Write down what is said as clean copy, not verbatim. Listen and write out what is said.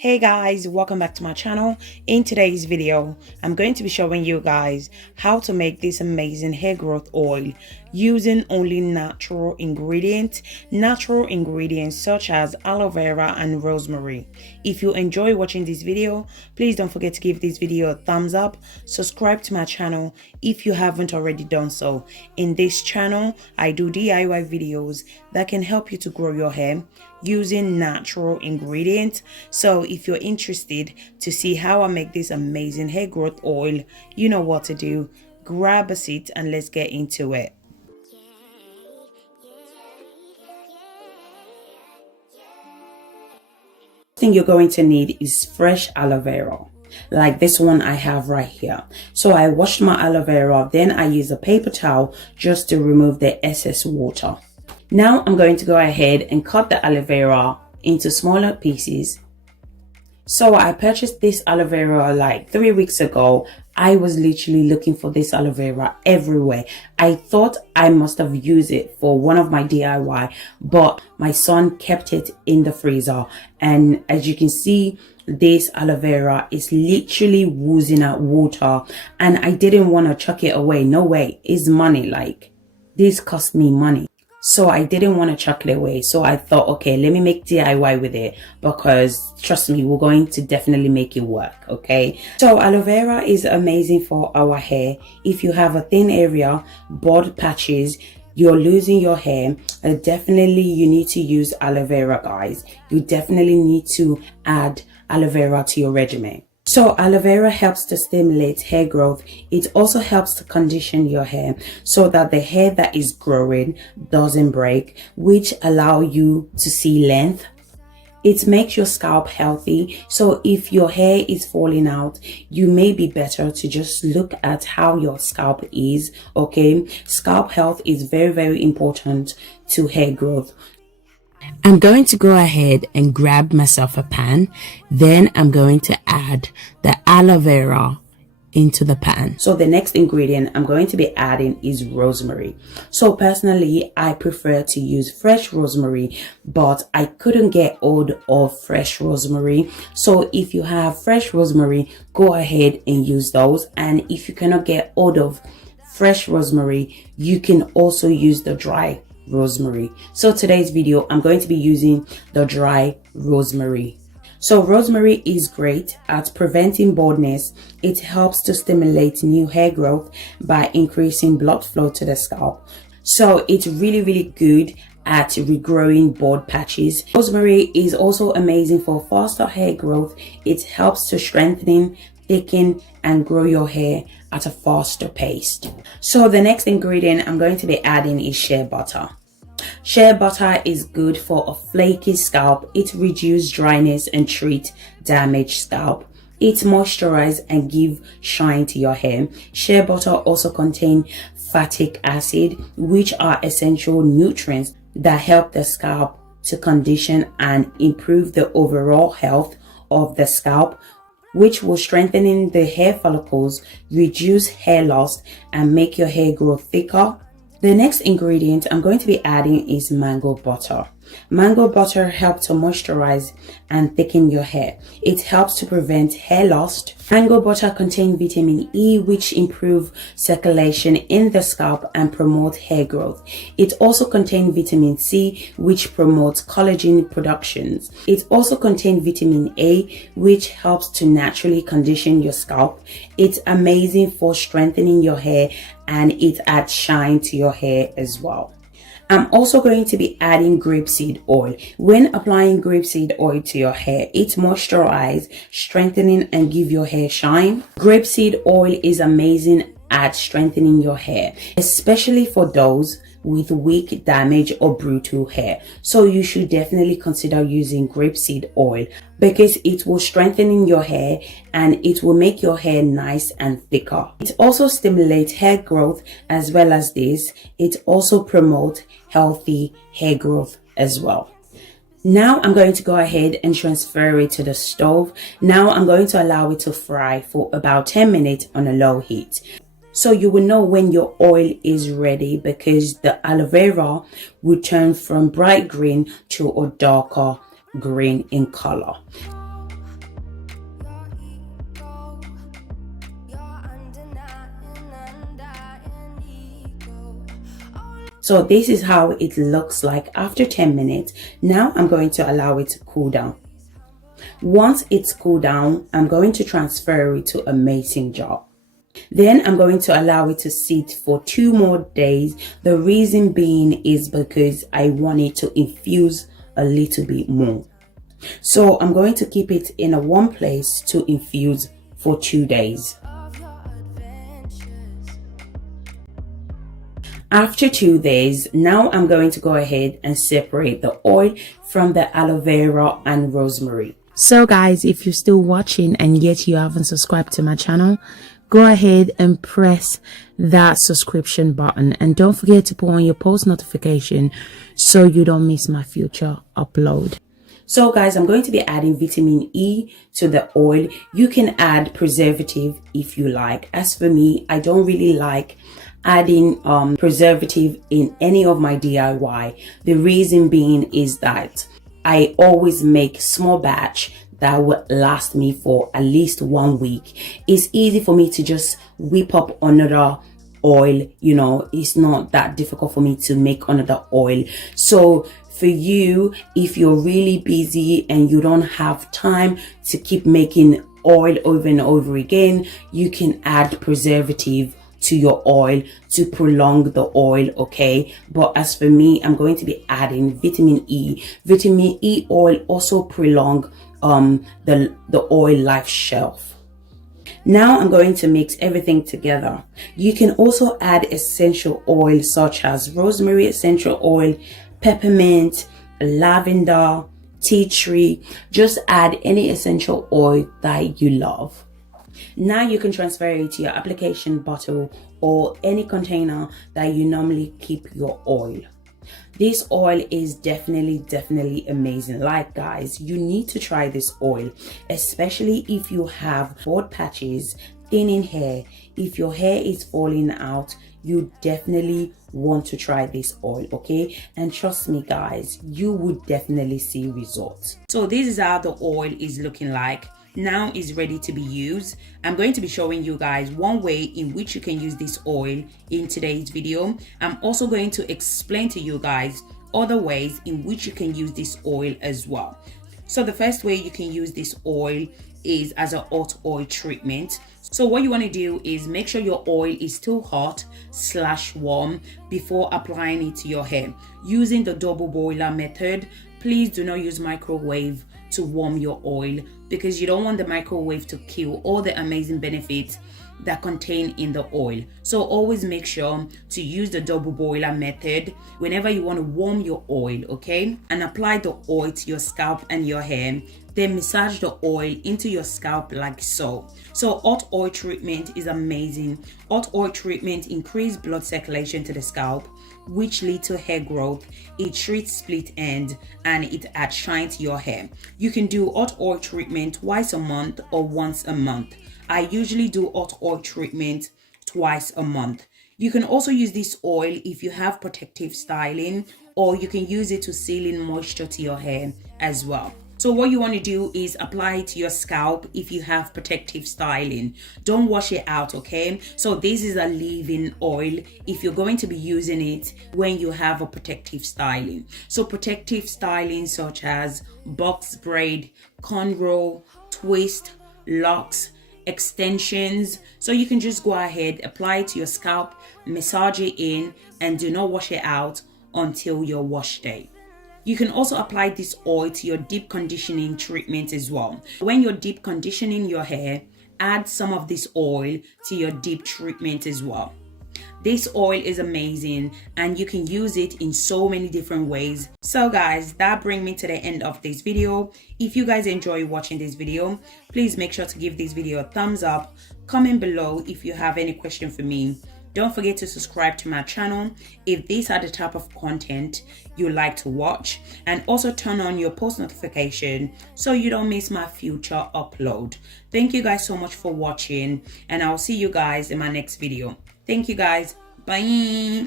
Hey guys, welcome back to my channel. In today's video, I'm going to be showing you guys how to make this amazing hair growth oil using only natural ingredients such as aloe vera and rosemary. If you enjoy watching this video, please don't forget to give this video a thumbs up, subscribe to my channel if you haven't already done so. In this channel, I do DIY videos that can help you to grow your hair using natural ingredients. So if you're interested to see how I make this amazing hair growth oil, you know what to do. Grab a seat and let's get into it. Thing you're going to need is fresh aloe vera, like this one I have right here. So I washed my aloe vera, then I use a paper towel just to remove the excess water. Now I'm going to go ahead and cut the aloe vera into smaller pieces. So I purchased this aloe vera like 3 weeks ago. I was literally looking for this aloe vera everywhere. I thought I must have used it for one of my DIY, but my son kept it in the freezer. And as you can see, this aloe vera is literally oozing out water, and I didn't want to chuck it away. No way, it's money. Like, this cost me money. So I didn't want to chuck it away. So I thought, okay, let me make DIY with it, because trust me, we're going to definitely make it work. Okay, so aloe vera is amazing for our hair. If you have a thin area, bald patches, you're losing your hair, definitely you need to use aloe vera, guys. You definitely need to add aloe vera to your regimen. So aloe vera helps to stimulate hair growth. It also helps to condition your hair so that the hair that is growing doesn't break, which allow you to see length. It makes your scalp healthy. So if your hair is falling out, you may be better to just look at how your scalp is. Okay, scalp health is very, very important to hair growth. I'm going to go ahead and grab myself a pan. Then I'm going to add the aloe vera into the pan. So the next ingredient I'm going to be adding is rosemary. So personally, I prefer to use fresh rosemary, but I couldn't get hold of fresh rosemary. So if you have fresh rosemary, go ahead and use those. And if you cannot get hold of fresh rosemary, you can also use the dry rosemary. So today's video, I'm going to be using the dry rosemary. So rosemary is great at preventing baldness. It helps to stimulate new hair growth by increasing blood flow to the scalp. So it's really, really good at regrowing bald patches. Rosemary is also amazing for faster hair growth. It helps to strengthen, thicken, and grow your hair at a faster pace. So the next ingredient I'm going to be adding is shea butter. Shea butter is good for a flaky scalp. It reduces dryness and treat damaged scalp. It moisturizes and give shine to your hair. Shea butter also contains fatty acid, which are essential nutrients that help the scalp to condition and improve the overall health of the scalp, which will strengthen the hair follicles, reduce hair loss, and make your hair grow thicker. The next ingredient I'm going to be adding is mango butter. Mango butter helps to moisturize and thicken your hair. It helps to prevent hair loss. Mango butter contains vitamin E, which improves circulation in the scalp and promotes hair growth. It also contains vitamin C, which promotes collagen productions. It also contains vitamin A, which helps to naturally condition your scalp. It's amazing for strengthening your hair, and it adds shine to your hair as well. I'm also going to be adding grapeseed oil. When applying grapeseed oil to your hair, it moisturizes, strengthening, and give your hair shine. Grapeseed oil is amazing at strengthening your hair, especially for those with weak, damaged, or brittle hair. So you should definitely consider using grapeseed oil, because it will strengthen your hair and it will make your hair nice and thicker. It also stimulates hair growth as well as this. It also promotes healthy hair growth as well. Now I'm going to go ahead and transfer it to the stove. Now I'm going to allow it to fry for about 10 minutes on a low heat. So you will know when your oil is ready, because the aloe vera will turn from bright green to a darker green in color. So this is how it looks like after 10 minutes. Now I'm going to allow it to cool down. Once it's cooled down, I'm going to transfer it to a mason jar. Then I'm going to allow it to sit for 2 more days. The reason being is because I want it to infuse a little bit more. So I'm going to keep it in a warm place to infuse for 2 days. After 2 days, now I'm going to go ahead and separate the oil from the aloe vera and rosemary. So guys, if you're still watching and yet you haven't subscribed to my channel, go ahead and press that subscription button, and don't forget to put on your post notification so you don't miss my future upload. So guys, I'm going to be adding vitamin E to the oil. You can add preservative if you like. As for me, I don't really like adding preservative in any of my DIY. The reason being is that I always make small batch that will last me for at least 1 week. It's easy for me to just whip up another oil, you know, it's not that difficult for me to make another oil. So for you, if you're really busy and you don't have time to keep making oil over and over again, you can add preservative to your oil to prolong the oil, okay? But as for me, I'm going to be adding vitamin E. Vitamin E oil also prolong the oil life shelf. Now I'm going to mix everything together. You can also add essential oil such as rosemary essential oil, peppermint, lavender, tea tree. Just add any essential oil that you love. Now you can transfer it to your application bottle or any container that you normally keep your oil. This oil is definitely amazing. Like guys, you need to try this oil, especially if you have bald patches, thinning hair. If your hair is falling out, you definitely want to try this oil, okay? And trust me guys, you would definitely see results. So this is how the oil is looking like. Now is ready to be used. I'm going to be showing you guys one way in which you can use this oil in today's video. I'm also going to explain to you guys other ways in which you can use this oil as well. So the first way you can use this oil is as a hot oil treatment. So what you want to do is make sure your oil is still hot / warm before applying it to your hair. Using the double boiler method, please do not use microwave to warm your oil, because you don't want the microwave to kill all the amazing benefits that contain in the oil. So always make sure to use the double boiler method whenever you want to warm your oil, okay? And apply the oil to your scalp and your hair. Then massage the oil into your scalp like so. So hot oil treatment is amazing. Hot oil treatment increases blood circulation to the scalp, which leads to hair growth. It treats split ends and it adds shine to your hair. You can do hot oil treatment twice a month or once a month. I usually do hot oil treatment twice a month. You can also use this oil if you have protective styling, or you can use it to seal in moisture to your hair as well. So what you want to do is apply it to your scalp if you have protective styling. Don't wash it out, okay? So this is a leave-in oil if you're going to be using it when you have a protective styling. So protective styling such as box braid, cornrow, twist, locks, extensions. So you can just go ahead, apply it to your scalp, massage it in, and do not wash it out until your wash day. You can also apply this oil to your deep conditioning treatment as well. When you're deep conditioning your hair, add some of this oil to your deep treatment as well. This oil is amazing and you can use it in so many different ways. So guys, that brings me to the end of this video. If you guys enjoy watching this video, please make sure to give this video a thumbs up. Comment below if you have any question for me. Don't forget to subscribe to my channel if these are the type of content you like to watch, and also turn on your post notification so you don't miss my future upload. Thank you guys so much for watching, and I'll see you guys in my next video. Thank you guys. Bye.